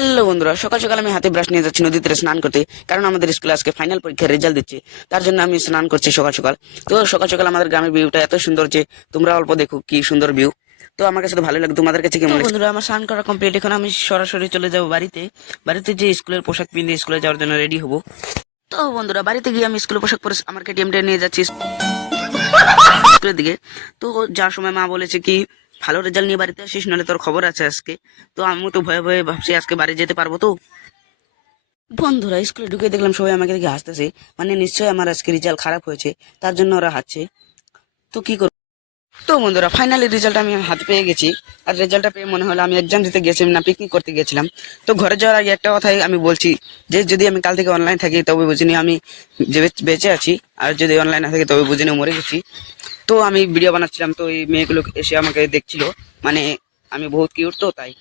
Hello বন্ধুরা, সকাল সকাল আমি হাতে ব্রাশ নিয়ে যাচ্ছি নদীতে স্নান করতে। কারণ আমাদের স্কুলে আজকে ফাইনাল পরীক্ষার রেজাল্ট দিচ্ছে, তার জন্য আমি স্নান করছি সকাল সকাল। তো সকাল সকাল আমাদের গ্রামের ভিউটা এত সুন্দর যে তোমরা অল্প দেখো কি সুন্দর ভিউ। তো আমার কাছে তো ভালো লাগে, তোমাদের কাছে কেমন? বন্ধুরা, আমার স্নান করা কমপ্লিট, এখন আমি সরাসরি চলে যাবো বাড়িতে যে স্কুলের পোশাক পিন্ধে স্কুলে যাওয়ার জন্য রেডি হবো। তো বন্ধুরা, বাড়িতে গিয়ে আমি স্কুলের পোশাক পরে আমার কেটিএমটা নিয়ে যাচ্ছি স্কুলের দিকে। তো যাওয়ার সময় মা বলেছে কি, ভালো রেজাল্ট নিয়ে বাড়িতে আসিস, নাহলে তোর খবর আছে আজকে। তো আমি তো ভয়ে ভয়ে ভাবছি আজকে বাড়ি যেতে পারবো তো। বন্ধুরা, স্কুলে ঢুকে দেখলাম সবাই আমাকে দেখে হাসতেছে, মানে নিশ্চয়ই আমার আজকে রেজাল্ট খারাপ হয়েছে, তার জন্য ওরা হাসছে। তো কি করবো? তো বন্ধুরা, ফাইনালি রেজাল্ট আমি হাতে পেয়ে গেছি। আর রেজাল্টটা পেয়ে মনে হলো আমি এক্সাম দিতে গেছিলাম না, পিকনিক করতে গেছিলাম। তো ঘরে যাওয়ার আগে একটা কথাই আমি বলছি, যে যদি আমি কাল থেকে অনলাইন থাকি তবে বুঝিনি আমি যে বেঁচে আছি, আর যদি অনলাইন না থাকি তবে বুঝিনি মরে গেছি। তো আমি ভিডিও বানাচ্ছিলাম, তো এই মেয়েগুলো এসে আমাকে দেখছিল, মানে আমি বহুত কিউট, তো তাই।